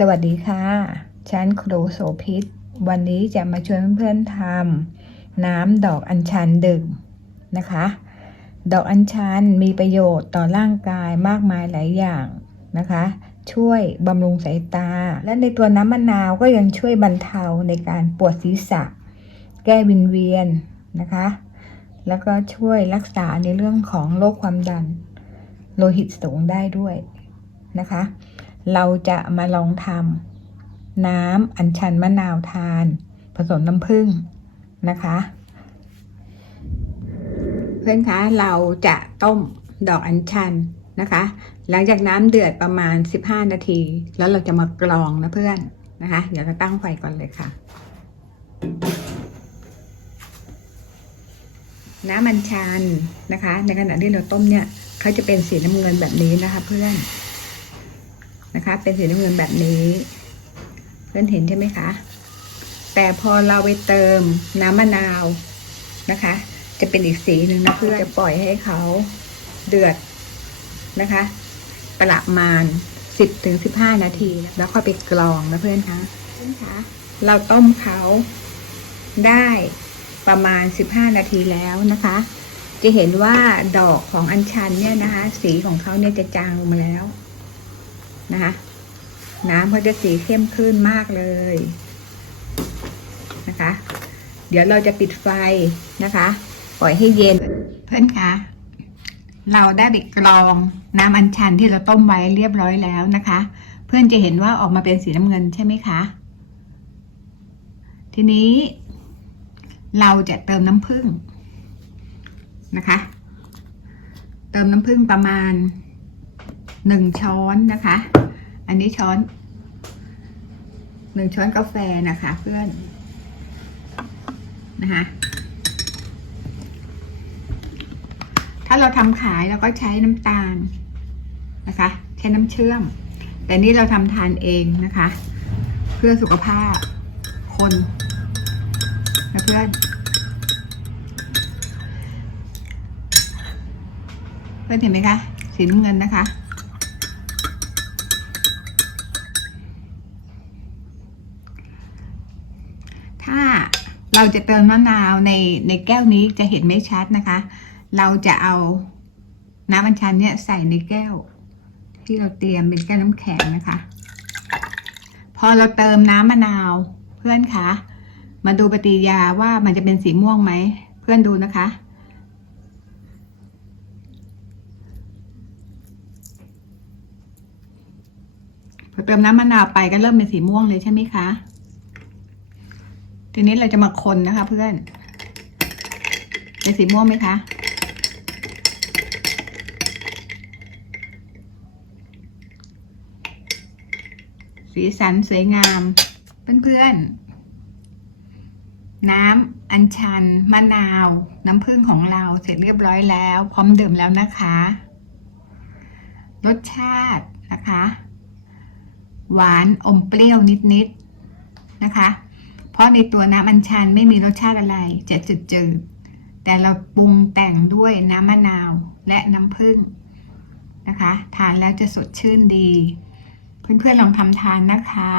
สวัสดีค่ะฉันครูโสพิษ วันนี้จะมาชวนเพื่อนๆทำน้ำดอกอัญชันดื่มนะคะ ดอกอัญชันมีประโยชน์ต่อร่างกายมากมายหลายอย่างนะคะ ช่วยบำรุงสายตา และในตัวน้ำมะนาวก็ยังช่วยบรรเทาในการปวดศีรษะ แก้วินเวียนนะคะ แล้วก็ช่วยรักษาในเรื่องของโรคความดัน โลหิตสูงได้ด้วยนะคะ เราจะมาลองทำน้ำอัญชันมะนาวทาน ผสมน้ำผึ้งนะคะ เพื่อนคะเราจะต้มดอกอัญชันนะคะ หลังจากน้ำเดือดประมาณ 15 นาที แล้วเราจะมากรองนะเพื่อนนะคะ เดี๋ยวเราตั้งไฟก่อนเลยค่ะ น้ำอัญชันนะคะ ในขณะที่เราต้มเนี่ยเขาจะเป็นสีน้ำเงินแบบนี้นะคะเพื่อน นะคะ เป็นสีน้ำเงินแบบนี้ เพื่อนเห็นใช่ไหมคะ แต่พอเราไปเติมน้ำมะนาวนะคะ จะเป็นอีกสีหนึ่งนะเพื่อนจะปล่อยให้เขาเดือดนะคะ ประมาณสิบถึงสิบห้านาทีนะแล้วค่อยไปกรองนะเพื่อนคะเพื่อนคะเราต้มเขาได้ประมาณสิบห้านาทีแล้วนะคะ จะเห็นว่าดอกของอัญชันเนี่ยนะคะ สีของเขาเนี่ยจะจางลงมาแล้ว นะคะน้ำเขาจะสีเข้มขึ้นมากเลยนะคะ เดี๋ยวเราจะปิดไฟนะคะ ปล่อยให้เย็น เพื่อนคะเราได้ไปกรองน้ำอัญชันที่เราต้มไว้เรียบร้อยแล้วนะคะ เพื่อนจะเห็นว่าออกมาเป็นสีน้ำเงินใช่ไหมคะ ทีนี้ เราจะเติมน้ำผึ้งนะคะ เติมน้ำผึ้งประมาณ หนึ่งช้อนนะคะ อันนี้ช้อนหนึ่งช้อนกาแฟนะคะ เพื่อนนะคะ ถ้าเราทำขายเราก็ใช้น้ำตาลนะคะ ใช้น้ำเชื่อม แต่นี่เราทำทานเองนะคะ เพื่อสุขภาพคนนะเพื่อนเพื่อนเห็นไหมคะ สีน้ำเงินนะคะ ถ้า เราจะเติมมะนาวในในแก้วนี้จะเห็นไม่ชัดนะคะ เราจะเอาน้ำอัญชันเนี่ยใส่ในแก้ว ที่เราเตรียมเป็นแก้วน้ำแข็งนะคะ พอเราเติมน้ำมะนาวเพื่อนคะมาดูปฏิยาว่ามันจะเป็นสีม่วงไหม เพื่อนดูนะคะ พอเติมน้ำมะนาวไปก็เริ่มเป็นสีม่วงเลยใช่ไหมคะ ทีนี้เราจะมาคนนะคะ เพื่อนเป็นสีม่วงไหมคะ สีสันสวยงาม เพื่อนๆ น้ำอัญชัน มะนาว น้ำผึ้งของเราเสร็จเรียบร้อยแล้ว พร้อมดื่มแล้วนะคะ รสชาตินะคะ หวานอมเปรี้ยวนิดๆนะคะ เพราะในตัวน้ำอัญชันไม่มีรสชาติอะไรจะจืดๆแต่เราปรุงแต่งด้วยน้ำมะนาวและน้ำผึ้งนะคะทานแล้วจะสดชื่นดี เพื่อนๆลองทำทานนะคะ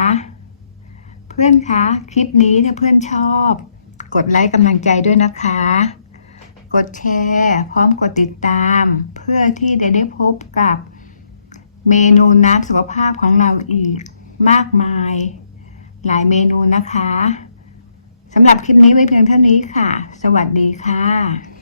เพื่อนคะคลิปนี้ถ้าเพื่อนชอบ กดไลค์กำลังใจด้วยนะคะ กดแชร์ พร้อมกดติดตาม เพื่อที่จะได้พบกับเมนูน้ำสุขภาพของเราอีกมากมาย หลายเมนูนะคะ สำหรับคลิปนี้ไว้เพียงเท่านี้ค่ะ สวัสดีค่ะ